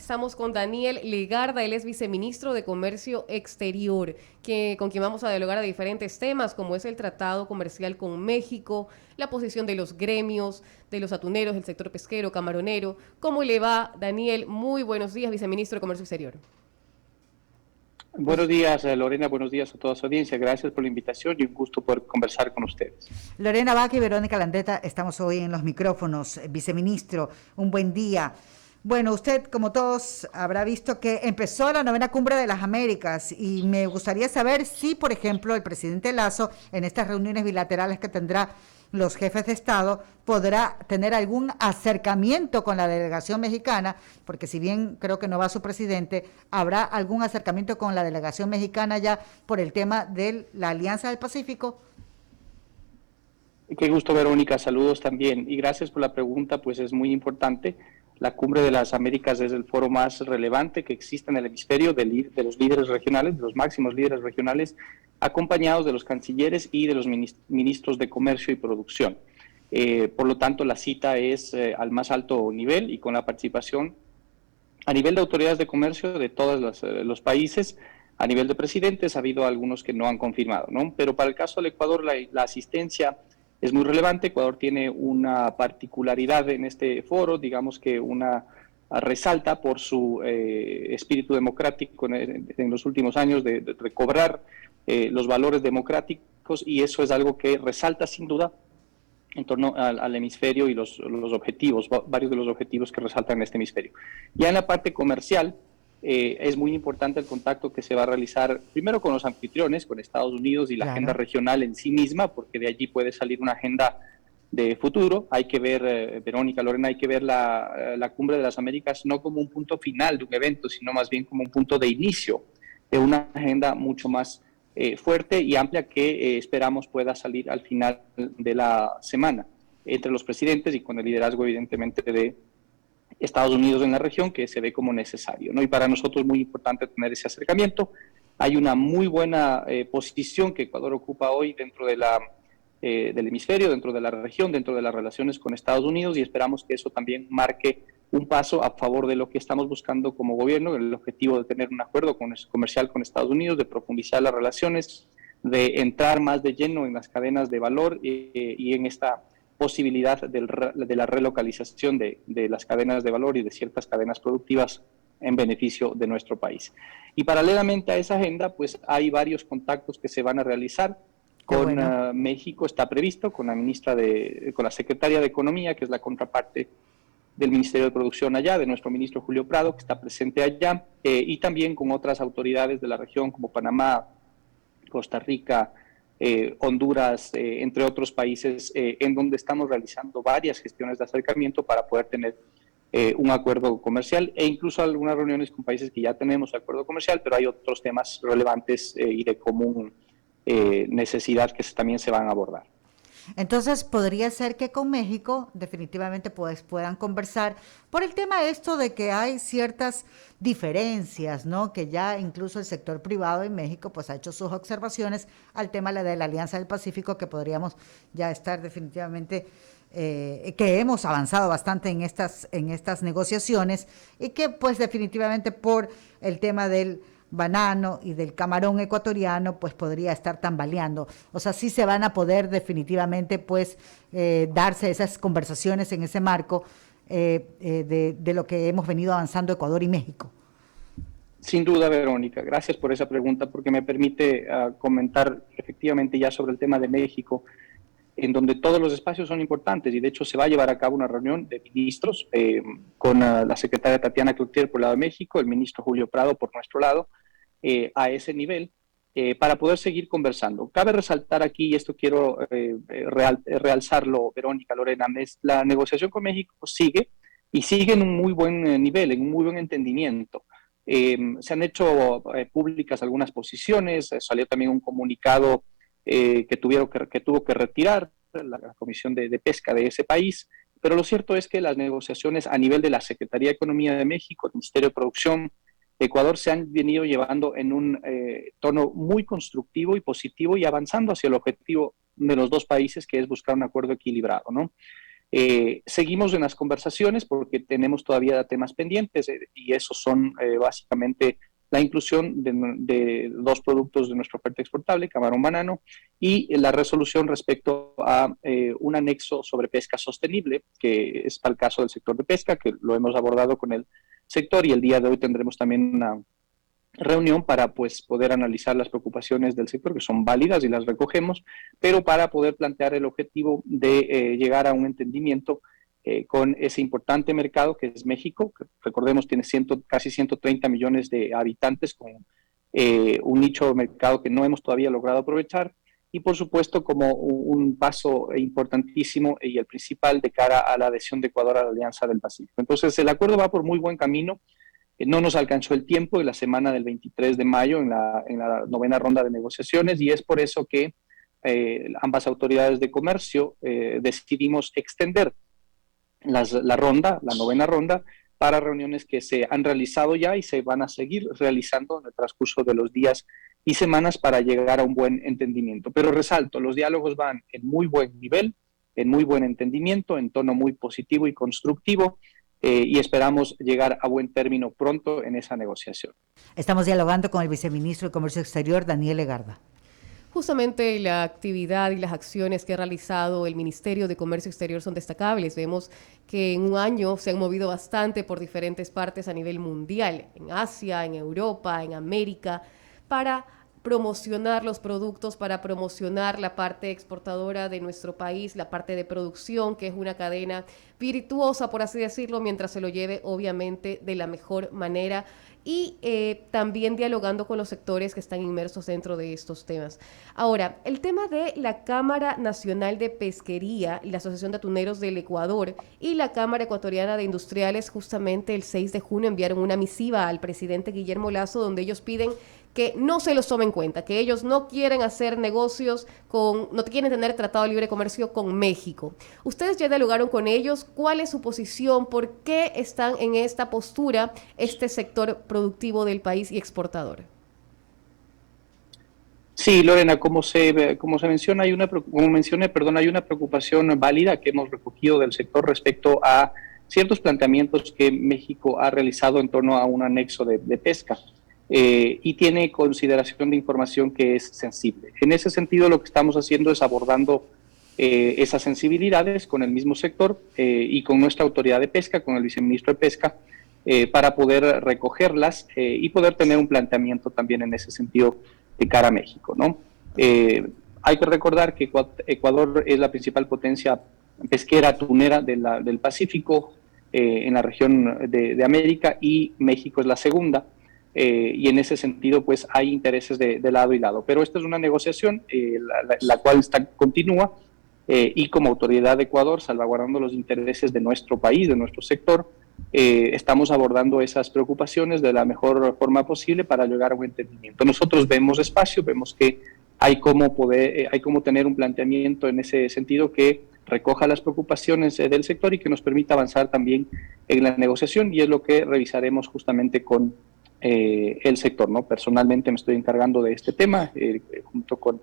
Estamos con Daniel Legarda, él es viceministro de Comercio Exterior, con quien vamos a dialogar a diferentes temas, como es el tratado comercial con México, la posición de los gremios, de los atuneros, del sector pesquero, camaronero. ¿Cómo le va, Daniel? Muy buenos días, viceministro de Comercio Exterior. Buenos días, Lorena, buenos días a toda su audiencia. Gracias por la invitación y un gusto poder conversar con ustedes. Lorena Vaca y Verónica Landeta, estamos hoy en los micrófonos. Viceministro, un buen día. Bueno, usted, como todos, habrá visto que empezó la novena cumbre de las Américas y me gustaría saber si, por ejemplo, el presidente Lazo, en estas reuniones bilaterales que tendrá los jefes de Estado, podrá tener algún acercamiento con la delegación mexicana, porque si bien creo que no va su presidente, habrá algún acercamiento con la delegación mexicana ya por el tema de la Alianza del Pacífico. Qué gusto, Verónica. Saludos también. Y gracias por la pregunta, pues es muy importante. La Cumbre de las Américas es el foro más relevante que existe en el hemisferio de los líderes regionales, de los máximos líderes regionales, acompañados de los cancilleres y de los ministros de Comercio y Producción. Por lo tanto, la cita es al más alto nivel y con la participación a nivel de autoridades de comercio de todos los países. A nivel de presidentes ha habido algunos que no han confirmado, ¿no? Pero para el caso del Ecuador, la asistencia es muy relevante. Ecuador tiene una particularidad en este foro, digamos que una resalta por su espíritu democrático en los últimos años de recobrar los valores democráticos, y eso es algo que resalta sin duda en torno al hemisferio y los objetivos, varios de los objetivos que resaltan en este hemisferio. Ya en la parte comercial, es muy importante el contacto que se va a realizar primero con los anfitriones, con Estados Unidos y la agenda Claro. regional en sí misma, porque de allí puede salir una agenda de futuro. Hay que ver, Verónica, Lorena, hay que ver la Cumbre de las Américas no como un punto final de un evento, sino más bien como un punto de inicio de una agenda mucho más fuerte y amplia que esperamos pueda salir al final de la semana entre los presidentes y con el liderazgo evidentemente de Estados Unidos en la región, que se ve como necesario, ¿no? Y para nosotros es muy importante tener ese acercamiento. Hay una muy buena posición que Ecuador ocupa hoy dentro del hemisferio, dentro de la región, dentro de las relaciones con Estados Unidos, y esperamos que eso también marque un paso a favor de lo que estamos buscando como gobierno, el objetivo de tener un acuerdo comercial con Estados Unidos, de profundizar las relaciones, de entrar más de lleno en las cadenas de valor y en esta posibilidad de la relocalización de las cadenas de valor y de ciertas cadenas productivas en beneficio de nuestro país. Y paralelamente a esa agenda, pues hay varios contactos que se van a realizar. Qué Con bueno. México está previsto, con la secretaria de Economía, que es la contraparte del Ministerio de Producción allá, de nuestro ministro Julio Prado, que está presente allá, y también con otras autoridades de la región como Panamá, Costa Rica, Honduras, entre otros países, en donde estamos realizando varias gestiones de acercamiento para poder tener un acuerdo comercial, e incluso algunas reuniones con países que ya tenemos acuerdo comercial, pero hay otros temas relevantes y de común necesidad que también se van a abordar. Entonces, podría ser que con México definitivamente pues, puedan conversar por el tema esto de que hay ciertas diferencias, ¿no? Que ya incluso el sector privado en México pues ha hecho sus observaciones al tema de la Alianza del Pacífico, que podríamos ya estar definitivamente que hemos avanzado bastante en estas negociaciones y que pues definitivamente por el tema del banano y del camarón ecuatoriano pues podría estar tambaleando. O sea, sí se van a poder definitivamente pues darse esas conversaciones en ese marco de lo que hemos venido avanzando Ecuador y México. Sin duda, Verónica, gracias por esa pregunta, porque me permite comentar efectivamente ya sobre el tema de México, en donde todos los espacios son importantes, y de hecho se va a llevar a cabo una reunión de ministros con la secretaria Tatiana Cloutier por el lado de México, el ministro Julio Prado por nuestro lado, a ese nivel, para poder seguir conversando. Cabe resaltar aquí, y esto quiero realzarlo, Verónica, Lorena, la negociación con México sigue, y sigue en un muy buen nivel, en un muy buen entendimiento. Se han hecho públicas algunas posiciones, salió también un comunicado que tuvo que retirar la Comisión de Pesca de ese país, pero lo cierto es que las negociaciones a nivel de la Secretaría de Economía de México, el Ministerio de Producción de Ecuador, se han venido llevando en un tono muy constructivo y positivo, y avanzando hacia el objetivo de los dos países, que es buscar un acuerdo equilibrado, ¿no? Seguimos en las conversaciones porque tenemos todavía temas pendientes y esos son básicamente la inclusión de dos productos de nuestra oferta exportable, camarón banano, y la resolución respecto a un anexo sobre pesca sostenible, que es para el caso del sector de pesca, que lo hemos abordado con el sector y el día de hoy tendremos también una reunión para pues poder analizar las preocupaciones del sector que son válidas y las recogemos, pero para poder plantear el objetivo de llegar a un entendimiento con ese importante mercado que es México, que recordemos tiene casi 130 millones de habitantes con un nicho de mercado que no hemos todavía logrado aprovechar y por supuesto como un paso importantísimo y el principal de cara a la adhesión de Ecuador a la Alianza del Pacífico. Entonces el acuerdo va por muy buen camino. No nos alcanzó el tiempo en la semana del 23 de mayo en la novena ronda de negociaciones y es por eso que ambas autoridades de comercio decidimos extender la novena ronda, para reuniones que se han realizado ya y se van a seguir realizando en el transcurso de los días y semanas para llegar a un buen entendimiento. Pero resalto, los diálogos van en muy buen nivel, en muy buen entendimiento, en tono muy positivo y constructivo, y esperamos llegar a buen término pronto en esa negociación. Estamos dialogando con el viceministro de Comercio Exterior, Daniel Legarda. Justamente la actividad y las acciones que ha realizado el Ministerio de Comercio Exterior son destacables. Vemos que en un año se han movido bastante por diferentes partes a nivel mundial, en Asia, en Europa, en América, para promocionar los productos, para promocionar la parte exportadora de nuestro país, la parte de producción, que es una cadena virtuosa, por así decirlo, mientras se lo lleve obviamente de la mejor manera y también dialogando con los sectores que están inmersos dentro de estos temas. Ahora, el tema de la Cámara Nacional de Pesquería y la Asociación de Atuneros del Ecuador y la Cámara Ecuatoriana de Industriales, justamente el 6 de junio enviaron una misiva al presidente Guillermo Lasso donde ellos piden que no se los tome en cuenta, que ellos no quieren hacer negocios no quieren tener tratado de libre comercio con México. Ustedes ya dialogaron con ellos, ¿cuál es su posición? ¿Por qué están en esta postura este sector productivo del país y exportador? Sí, Lorena, como se menciona, como mencioné, perdón, hay una preocupación válida que hemos recogido del sector respecto a ciertos planteamientos que México ha realizado en torno a un anexo de pesca. Y tiene consideración de información que es sensible. En ese sentido, lo que estamos haciendo es abordando esas sensibilidades con el mismo sector y con nuestra autoridad de pesca, con el viceministro de Pesca, para poder recogerlas y poder tener un planteamiento también en ese sentido de cara a México, ¿no? Hay que recordar que Ecuador es la principal potencia pesquera atunera del Pacífico en la región de América y México es la segunda. Y en ese sentido pues hay intereses de lado y lado, pero esta es una negociación la cual continúa y como autoridad de Ecuador, salvaguardando los intereses de nuestro país, de nuestro sector, estamos abordando esas preocupaciones de la mejor forma posible para llegar a un entendimiento. Nosotros vemos espacio, vemos que hay cómo tener un planteamiento en ese sentido que recoja las preocupaciones del sector y que nos permita avanzar también en la negociación y es lo que revisaremos justamente con el sector, ¿no? Personalmente me estoy encargando de este tema junto con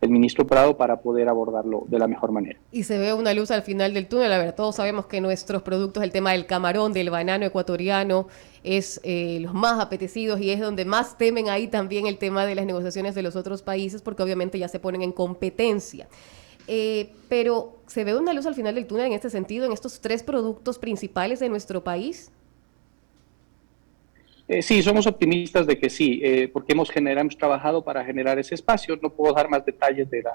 el ministro Prado para poder abordarlo de la mejor manera. Y se ve una luz al final del túnel. A ver, todos sabemos que nuestros productos, el tema del camarón, del banano ecuatoriano, es los más apetecidos y es donde más temen ahí también el tema de las negociaciones de los otros países porque obviamente ya se ponen en competencia. Pero se ve una luz al final del túnel en este sentido, en estos tres productos principales de nuestro país. Sí, somos optimistas de que sí, porque hemos trabajado para generar ese espacio. No puedo dar más detalles de la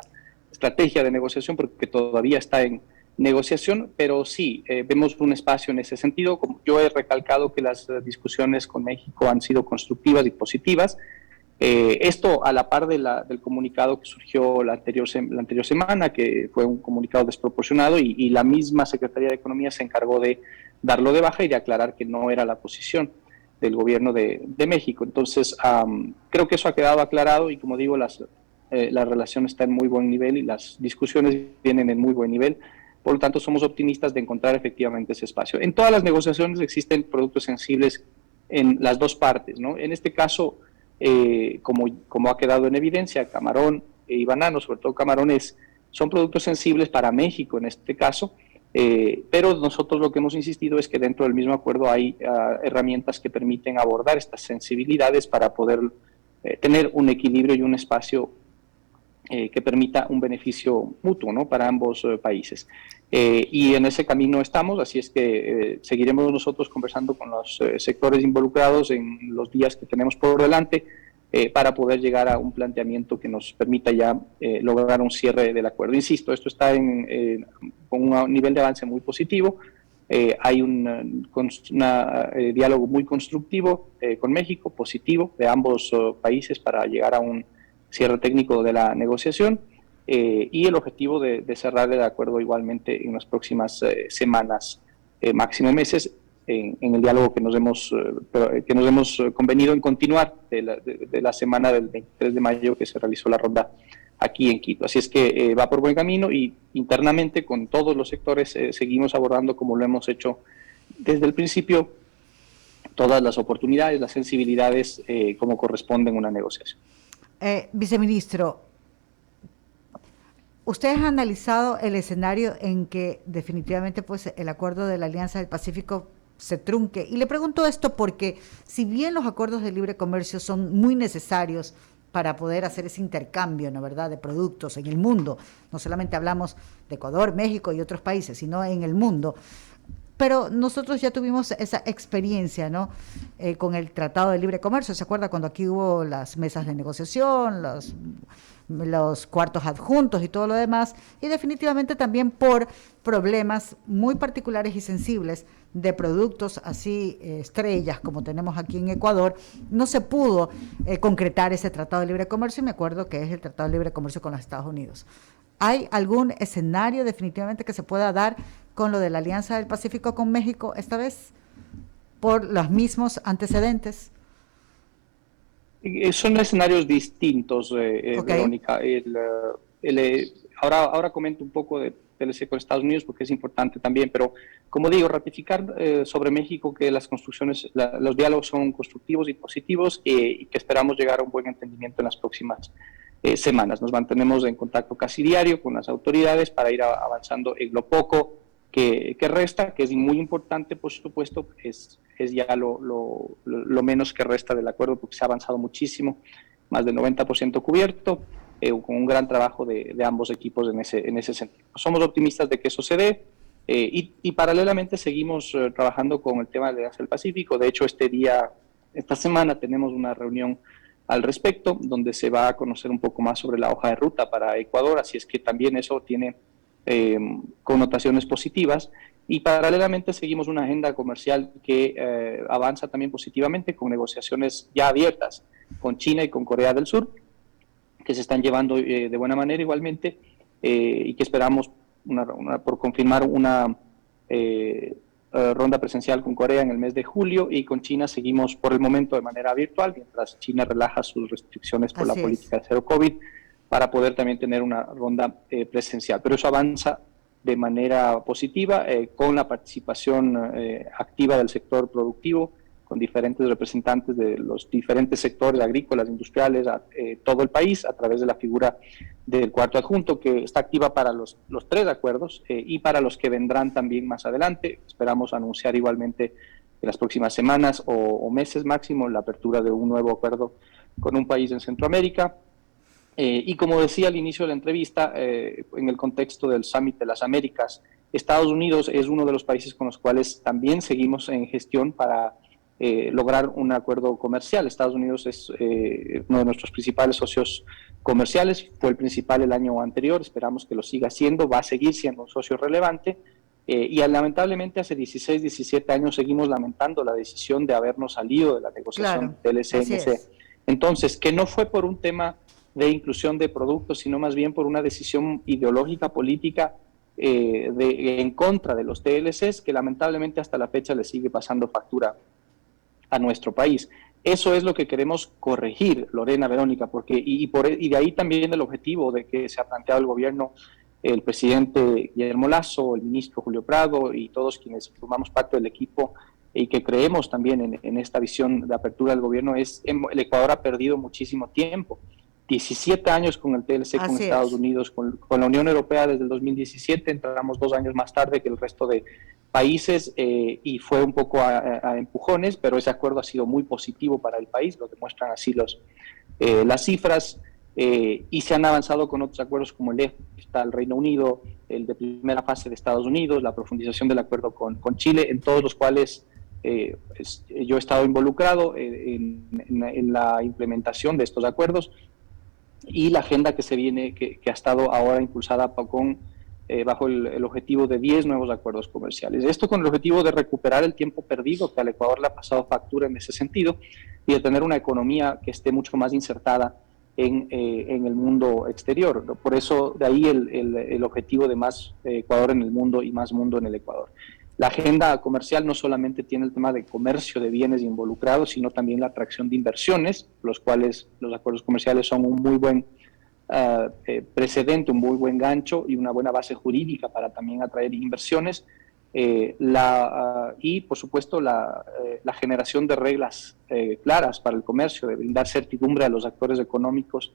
estrategia de negociación porque todavía está en negociación, pero sí, vemos un espacio en ese sentido. Como yo he recalcado que las discusiones con México han sido constructivas y positivas. Esto a la par del comunicado que surgió la anterior semana, que fue un comunicado desproporcionado y la misma Secretaría de Economía se encargó de darlo de baja y de aclarar que no era la posición del gobierno de México. Entonces, creo que eso ha quedado aclarado y como digo, la relación está en muy buen nivel y las discusiones vienen en muy buen nivel. Por lo tanto, somos optimistas de encontrar efectivamente ese espacio. En todas las negociaciones existen productos sensibles en las dos partes, ¿no? En este caso, como ha quedado en evidencia, camarón y banano, sobre todo camarones, son productos sensibles para México en este caso, Pero nosotros lo que hemos insistido es que dentro del mismo acuerdo hay herramientas que permiten abordar estas sensibilidades para poder tener un equilibrio y un espacio que permita un beneficio mutuo, ¿no?, para ambos países. Y en ese camino estamos, así es que seguiremos nosotros conversando con los sectores involucrados en los días que tenemos por delante para poder llegar a un planteamiento que nos permita ya lograr un cierre del acuerdo. Insisto, esto está con un nivel de avance muy positivo. Hay un diálogo muy constructivo con México, positivo, de ambos países para llegar a un cierre técnico de la negociación y el objetivo de cerrar el acuerdo igualmente en las próximas semanas, máximo meses, en el diálogo que nos hemos convenido en continuar de la semana del 23 de mayo que se realizó la ronda aquí en Quito. Así es que va por buen camino y internamente con todos los sectores seguimos abordando, como lo hemos hecho desde el principio, todas las oportunidades, las sensibilidades como corresponde en una negociación. Viceministro, ¿ustedes han analizado el escenario en que definitivamente pues, el acuerdo de la Alianza del Pacífico se trunque? Y le pregunto esto porque si bien los acuerdos de libre comercio son muy necesarios para poder hacer ese intercambio, ¿no, verdad?, de productos en el mundo, no solamente hablamos de Ecuador, México y otros países, sino en el mundo, pero nosotros ya tuvimos esa experiencia, ¿no?, con el Tratado de Libre Comercio. ¿Se acuerda cuando aquí hubo las mesas de negociación, los cuartos adjuntos y todo lo demás? Y definitivamente también por problemas muy particulares y sensibles de productos así estrellas como tenemos aquí en Ecuador, no se pudo concretar ese Tratado de Libre Comercio, y me acuerdo que es el Tratado de Libre Comercio con los Estados Unidos. ¿Hay algún escenario definitivamente que se pueda dar con lo de la Alianza del Pacífico con México esta vez por los mismos antecedentes? Son escenarios distintos, Okay. Verónica. Ahora comento un poco de TLC con Estados Unidos porque es importante también, pero como digo, ratificar sobre México que las construcciones, los diálogos son constructivos y positivos y que esperamos llegar a un buen entendimiento en las próximas semanas. Nos mantenemos en contacto casi diario con las autoridades para ir avanzando en lo poco que resta, que es muy importante, por supuesto, es ya lo menos que resta del acuerdo porque se ha avanzado muchísimo, más del 90% cubierto, con un gran trabajo de ambos equipos en ese sentido. Somos optimistas de que eso se dé y paralelamente seguimos trabajando con el tema de la Alianza del Pacífico. De hecho, esta semana tenemos una reunión al respecto, donde se va a conocer un poco más sobre la hoja de ruta para Ecuador, así es que también eso tiene connotaciones positivas y paralelamente seguimos una agenda comercial que avanza también positivamente con negociaciones ya abiertas con China y con Corea del Sur que se están llevando de buena manera igualmente y que esperamos por confirmar una ronda presencial con Corea en el mes de julio y con China seguimos por el momento de manera virtual mientras China relaja sus restricciones por Así la política de cero COVID para poder también tener una ronda presencial. Pero eso avanza de manera positiva con la participación activa del sector productivo, con diferentes representantes de los diferentes sectores agrícolas, industriales, todo el país, a través de la figura del cuarto adjunto, que está activa para los tres acuerdos y para los que vendrán también más adelante. Esperamos anunciar igualmente en las próximas semanas o meses máximo la apertura de un nuevo acuerdo con un país en Centroamérica. Y como decía al inicio de la entrevista, en el contexto del Summit de las Américas, Estados Unidos es uno de los países con los cuales también seguimos en gestión para lograr un acuerdo comercial. Estados Unidos es uno de nuestros principales socios comerciales, fue el principal el año anterior, esperamos que lo siga siendo, va a seguir siendo un socio relevante. Y lamentablemente hace 16, 17 años seguimos lamentando la decisión de habernos salido de la negociación Claro, del así LCNC. es. Entonces, que no fue por un tema de inclusión de productos, sino más bien por una decisión ideológica, política, en contra de los TLCs, que lamentablemente hasta la fecha le sigue pasando factura a nuestro país. Eso es lo que queremos corregir, Lorena, Verónica, porque y de ahí también el objetivo de que se ha planteado el gobierno, el presidente Guillermo Lasso, el ministro Julio Prado y todos quienes formamos parte del equipo y que creemos también en esta visión de apertura del gobierno, el Ecuador ha perdido muchísimo tiempo 17 años con el TLC con Así Estados es. Unidos, con la Unión Europea desde el 2017, entramos 2 años más tarde que el resto de países y fue un poco a empujones, pero ese acuerdo ha sido muy positivo para el país, lo demuestran así las cifras, y se han avanzado con otros acuerdos como el EFTA, el Reino Unido, el de primera fase de Estados Unidos, la profundización del acuerdo con Chile, en todos los cuales yo he estado involucrado en la implementación de estos acuerdos y la agenda que se viene, que ha estado ahora impulsada bajo el objetivo de 10 nuevos acuerdos comerciales. Esto con el objetivo de recuperar el tiempo perdido que al Ecuador le ha pasado factura en ese sentido y de tener una economía que esté mucho más insertada en el mundo exterior, ¿no? Por eso de ahí el objetivo de más Ecuador en el mundo y más mundo en el Ecuador. La agenda comercial no solamente tiene el tema de comercio de bienes involucrados, sino también la atracción de inversiones, los cuales los acuerdos comerciales son un muy buen precedente, un muy buen gancho y una buena base jurídica para también atraer inversiones. Y, por supuesto, la generación de reglas claras para el comercio, de brindar certidumbre a los actores económicos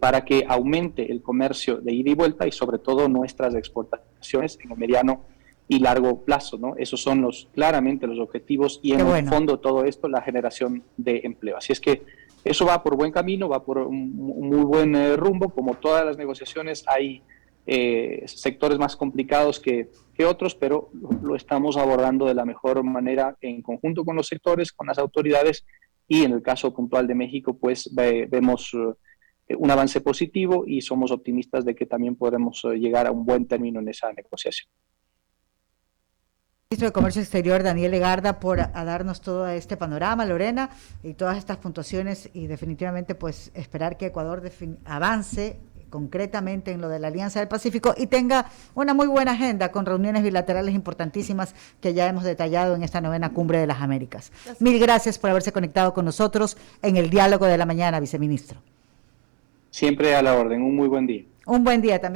para que aumente el comercio de ida y vuelta y, sobre todo, nuestras exportaciones en el mediano y largo plazo, ¿no? Esos son claramente los objetivos y Qué en el bueno. fondo todo esto, la generación de empleo. Así es que eso va por buen camino, va por un muy buen rumbo. Como todas las negociaciones, hay sectores más complicados que otros, pero lo estamos abordando de la mejor manera en conjunto con los sectores, con las autoridades y en el caso puntual de México, pues vemos un avance positivo y somos optimistas de que también podremos llegar a un buen término en esa negociación. Ministro de Comercio Exterior, Daniel Legarda, por darnos todo este panorama, Lorena, y todas estas puntuaciones y definitivamente pues esperar que Ecuador avance concretamente en lo de la Alianza del Pacífico y tenga una muy buena agenda con reuniones bilaterales importantísimas que ya hemos detallado en esta 9ª Cumbre de las Américas. Mil gracias por haberse conectado con nosotros en el Diálogo de la Mañana, viceministro. Siempre a la orden. Un muy buen día. Un buen día también.